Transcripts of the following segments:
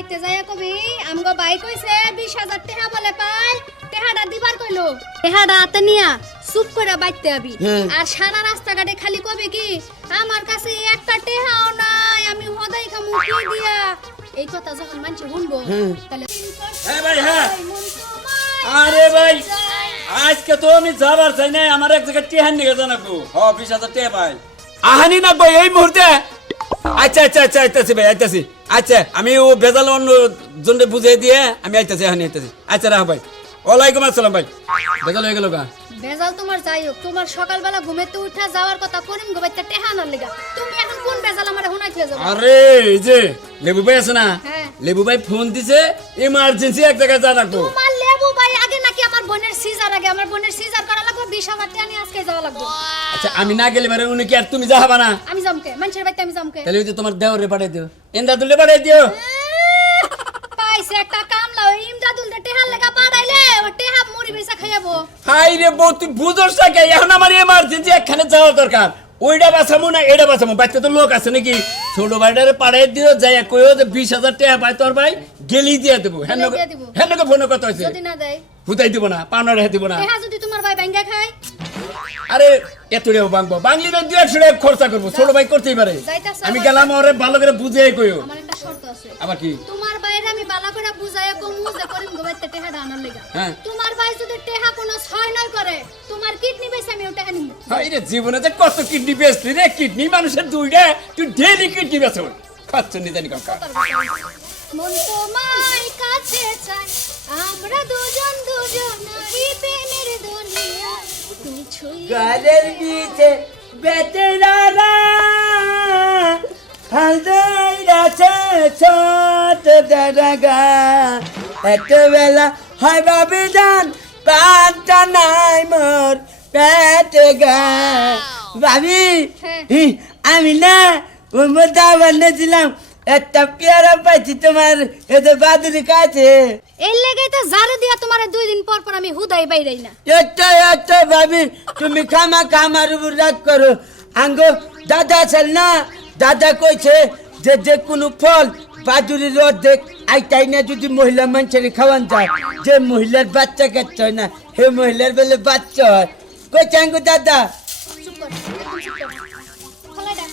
বাইতে যায় কবি আমগো বাই কইছে 20000 টাকা বলে পাই টাকাটা দিবার কইলো টাকাটা হাতে নিয়া চুপ করে বাইতে আবি আর সারা রাস্তাঘাটে খালি কবি কি আমার কাছে একটা টাকাও নাই আমি হদাই খামু কি দিয়া এই কথা যখন মানছে শুনবো তাহলে হ্যাঁ ভাই হ্যাঁ আরে ভাই আজকে তো আমি যাবার চাই না আমার এক জায়গায় টেহান নিয়ে জানাবো 20000 টাকা ভাই আহানি না ভাই এই মুহূর্তে আচ্ছা আচ্ছা আচ্ছা আইতাছি ভাই আইতাছি আচ্ছা আমি ও বেজাল অন্য জনরে বুঝিয়ে দিয়ে আমি আইতাছি আহানি আইতাছি আচ্ছা রাখ ভাই ওয়ালাইকুম আসসালাম ভাই বেজাল হয়ে গেল গা বেজাল তোমার যাই হোক তোমার সকালবেলা ঘুমেতে উঠা যাওয়ার কথা করিম গো বাইতে টাকা আনার লাগা তুমি এখন কোন বেজাল আমারে হুনাই থিয়ে যাবো আরে এই যে লেবু ভাই আছে না হ্যাঁ। লেবু ভাই ফোন দিছে ইমার্জেন্সি এক জায়গায় যা রাখবো তোমার লেবু ভাই আগে নাকি আমার বোনের সিজার আগে আমার বোনের সিজার করা লাগবে 20000 টাকা নিয়ে আজকে যাওয়া লাগবে আচ্ছা আমি না গেলে মানে উনি কি আর তুমি যাবা না আমি জামকে মানুষের বাইতে আমি জামকে তাহলে ওই যে তোমার দেওরে পাঠিয়ে দিও ইন্দাদুলে পাঠিয়ে দিও পাইছে একটা কামলা ওই ইমদাদুল দে টেহার লাগা পাড়াইলে ও টেহা মুড়ি বেচা খাইয়াবো হাই রে বউ তুই বুঝোস না কে এখন আমার এমার্জেন্সি একখানে যাওয়া দরকার ওইটা বাঁচামো না এটা বাঁচামো বাচ্চা তো লোক আছে নাকি ছোট ভাইটারে পাড়াই দিও যাই কইও যে 20000 টাকা পাই তোর ভাই গেলি দিয়ে দেবো হ্যাঁ নাকি ফোনে কথা হয়েছে যদি না দেয় ফুটাই দিব না পাওনা রেখে দিব না টেহা যদি তোমার ভাই ভাঙ্গা খায় আরে এত রেও বাংবো বাংলি তো 200 টাকা খরচা করবো ছোট ভাই করতেই পারে যাইতাছে আমি গেলাম ওরে ভালো করে বুঝিয়ে কইও আমার একটা শর্ত আছে আবার কি তোমার বাইরে আমি বালা করে বুঝাইয়া কমু যে করিম গো বাইতে টেহা ডানার লাগা হ্যাঁ। তোমার ভাই যদি টেহা কোনো ছয় নয় করে তোমার কিডনি বেচে আমি ওটা নিব হাই রে জীবনে যে কত কিডনি বেচলি রে কিডনি মানুষের দুইটা তুই ডেইলি কিডনি বেচো খাচ্ছ নি জানি কাকা মন তোমায় কাছে চাই আমরা দুজন দুজনারই প্রেমের দুনিয়া তুমি ছুঁয়ে গালের বিছে বেতেরারা হালদাই রাছে ছোট দাদাগা এত বেলা হয় বাবি জান পাঁচটা নাই মোর পেটে গা ভাবি আমি না ওই মোটা বানিয়েছিলাম একটা পেয়ারা পাইছি তোমার এতে বাদুরি কাছে এই লাগাই তো জারে দিয়া তোমারে 2 দিন পর পর আমি হুদাই বাইরাই না একটা ভাবি তুমি খামা খামার উপর রাগ করো আঙ্গো দাদা ছিল না দাদা কইছে যে যে কোনো ফল বাদুরির অর্ধেক আইটাই না যদি মহিলা মানুষের খাওয়ান যায় যে মহিলার বাচ্চা কাচ্চা হয় না হে মহিলার বেলে বাচ্চা হয় কইছে আঙ্গো দাদা চুপ কর চুপ কর খলাই দা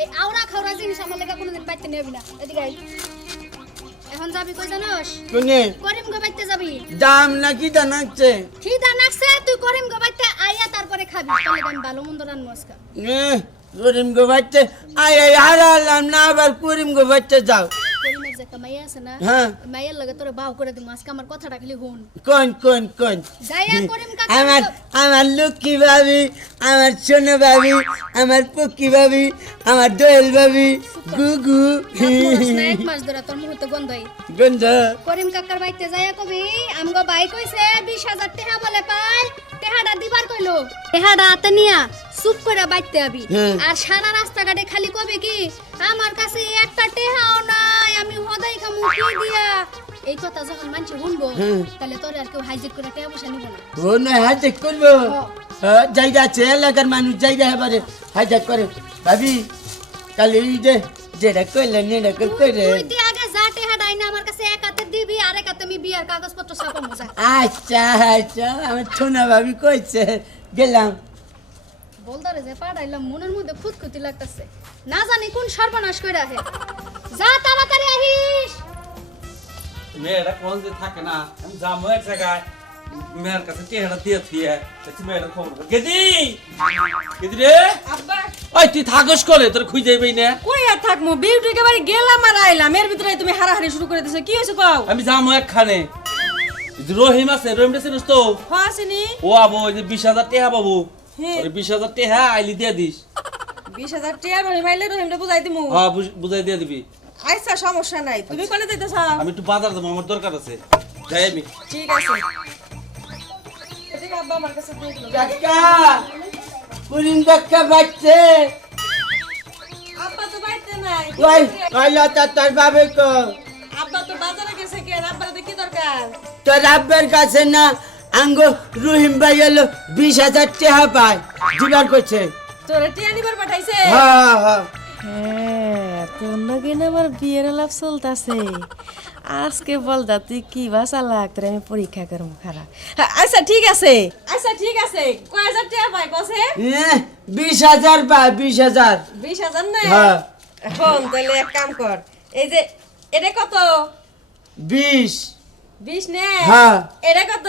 এই আওরা খাওরা জিনিস আমার লাগা কোনোদিন বাইতে নেবি না এদিকে আই এখন যাবি কই জানোস কোনে করিম গো বাইতে যাবি দাম নাকি জানাচ্ছে কি দানাকছে তুই করিম গো বাইতে আইয়া তারপরে খাবি তাহলে আমি ভালো মন্দ রান্না আজকে করিম গো বাচ্চা আয় হারালাম না আবার করিম গো বাচ্চা যাও করিমের যে একটা মাইয়া আছে না হ্যাঁ মাইয়ার লাগে তোরে বাউ করে দিম আজকে আমার কথাটা খালি হুন কোন যাইয়া করিম কাকা আমার লক্ষ্মী ভাবি আমার সোনা ভাবি আমার পক্ষী ভাবি আমার দোয়েল ভাবি গুগু এক মাস ধরে তোর মুহূর্তে গন্ধই গন্ধ করিম কাকার বাইতে যাইয়া কবি আমগো বাই কইছে 20000 টাকা বলে পাই টাকাটা দিবার কইলো টাকাটা হাতে নিয়া চুপ করে বাইতে আবি আর সারা রাস্তাঘাটে খালি কবি কি আমার কাছে একটা টাকাও নাই আমি হদাই খামু কি দিয়া এই কথা যখন মানছে শুনবো তাহলে তোর আর কেউ হাইজেক করে টাকা পয়সা নিব না ও না হাজেক করবো জায়গা আছে এলাকার মানুষ জায়গা এবারে হাজেক করে ভাবি কালি যে যেটা কইলেন এটা কই রে তুই তুই আগে যা টাকাটা আইনা আমার কাছে এক হাতে দিবি আর এক হাতে আমি বিয়ার কাগজপত্র ছাপামু যা আচ্ছা আমার সোনা ভাবি কইছে গেলাম বলদারে যে পাড়াইলাম মনের মধ্যে খুঁতখুঁতি লাগতেছে না জানি কোন সর্বনাশ কইরা হে যা তাড়াতাড়ি আহিস মেয়েটা কোন যে থাকে না আমি যাবো এক জায়গায় মেয়ের কাছে টেহাটা দিয়ে থিয়ে দেখছি মেয়েটার খবর গেদি গেদি রে আব্বা ওই তুই থাকস কলে তোর খুঁজে যাইবই না কই আর থাকমু বিউটি কে বাড়ি গেলাম আর আইলাম এর ভিতরে তুমি হারাহারি শুরু করে দিছো কি হইছে কও আমি যাবো একখানে রহিম আছে রহিমটা চিনিস তো হাসিনি ও আবো ওই যে 20000 টাকা পাবো হ্যাঁ। ওই 20000 টাকা আইলি দিয়ে দিস 20000 টাকা রহিম আইলে রহিমটা বুঝাই দিমু হ্যাঁ বুঝাই দিয়ে দিবি আচ্ছা সমস্যা নাই তুমি কোনে যাইতাছ আমি একটু বাজার যাবো আমার দরকার আছে যাই আমি ঠিক আছে এদিকে আব্বা আমার কাছে দিয়ে দিল কাকা করিম কাকা বাচ্চে আব্বা তো বাইতে নাই ওই লতা তোর বাবে কো আব্বা তো বাজারে গেছে কেন আব্বার তো কি দরকার তোর আব্বার কাছে না আঙ্গো রহিম ভাই এলো 20000 টাকা পায় দিবার করছে তোরে টিয়া নিবার পাঠাইছে হ্যাঁ হ্যাঁ তোর নাকি না আমার বিয়ের লাভ চলতেছে আজকে বল দা তুই কি ভাষা লাগতে আমি পরীক্ষা করবো খারাপ আচ্ছা ঠিক আছে কয় হাজার টাকা পাই কসে 20,000 বা 20,000 20,000 না হ্যাঁ এখন তাহলে এক কাম কর এই যে এটা কত 20 20 নে হ্যাঁ। এটা কত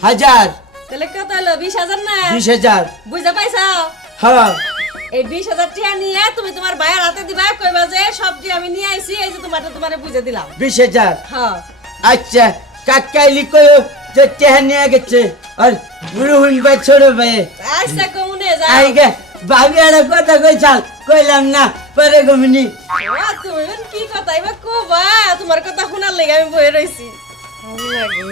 হাজার তাহলে কত হলো 20,000 না 20,000 বুঝতে পাইছো হ্যাঁ এই 20,000 টাকা নিয়ে তুমি তোমার ভাইয়ের হাতে দিবা কইবা যে সবটি আমি নিয়ে আইছি এই যে তোমারে বুঝে দিলাম 20,000 হ্যাঁ আচ্ছা কাকাইলি কইও যে টেহা নিয়ে গেছে আর রুহুল ভাই ছোট ভাই আচ্ছা কমুনে যাও আইগে ভাবি আর কথা কইছাল কইলাম না পরে গমিনি তুমি এখন কি কথা এবার কোবা তোমার কথা শোনার লেগে আমি বয়ে রইছি আল্লাহ গো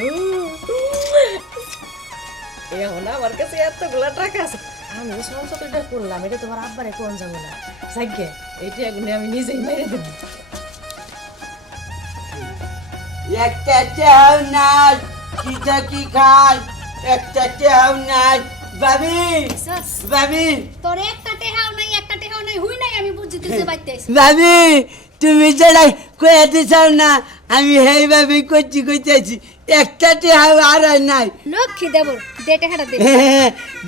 এখন আমার কাছে এতগুলা টাকা আছে আমি সমস্ত এটা করলাম এটা তোমার আব্বারে কোন যাবো না যাকে এইটা এগুলো আমি নিজেই মেরে দেবো একটা টেহাও নাই কিটা কি খাই একটা টেহাও নাই ভাবি সস, ভাবি তোর একটা টেহাও নাই হুই নাই আমি বুঝিতেছে বাইতেছি ভাবি তুমি যেটা কয়ে দিছাও না আমি হেই ভাবি কইতেছি একটা টেহাও আর নাই লক্ষ্মী দেবর দে টেহাটা দে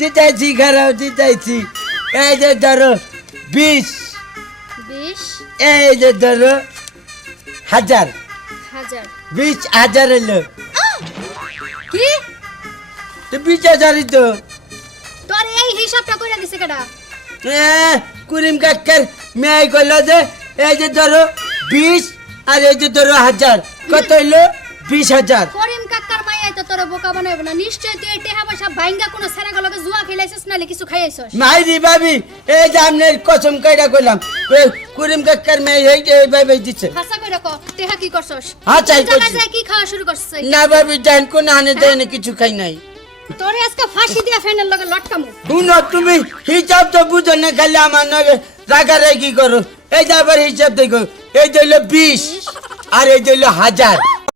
দিতেছি খারাপ দিতেছি এই যে ধরো 20 20 এই যে ধরো 1000 হাজার 20,000 এলো কি তো 20,000ই তো তোর এই হিসাবটা কইরা দিছে কেডা কুরিম কাকার মেয়ে কইলো যে এই যে ধরো 20 আর এই যে ধরো 1000 কত হইলো 20,000 করিম কাকার মাইয়াই তো তোর বোকা বানাইব না নিশ্চয় তুই এই টেহা পয়সা ভাঙ্গা কোনো সেরাগলকে জুয়া খেলাইছিস নালে কিছু খাইছস মাইরি ভাবি এই যে আমনের কসম কইরা কইলাম কুরিম কাকার মেয়ে এই ভাবে দিচ্ছে ভাষা কইরা ক টেহা কি করছস আচ্ছা, কোন জায়গায় করছি। যায় কি খাওয়া শুরু করছস না ভাবি জান কোন আনে দেয় কিছু খাই নাই তোরে আজকে ফাঁসি দিয়া ফেনের লগে লটকামু শুনো তুমি হিসাব তো বুঝো না খালি আমার নগে রাগারাগি করো এই যে আবার হিসাব দেখো এই যে হইলো 20 আর এই যে হইলো 1000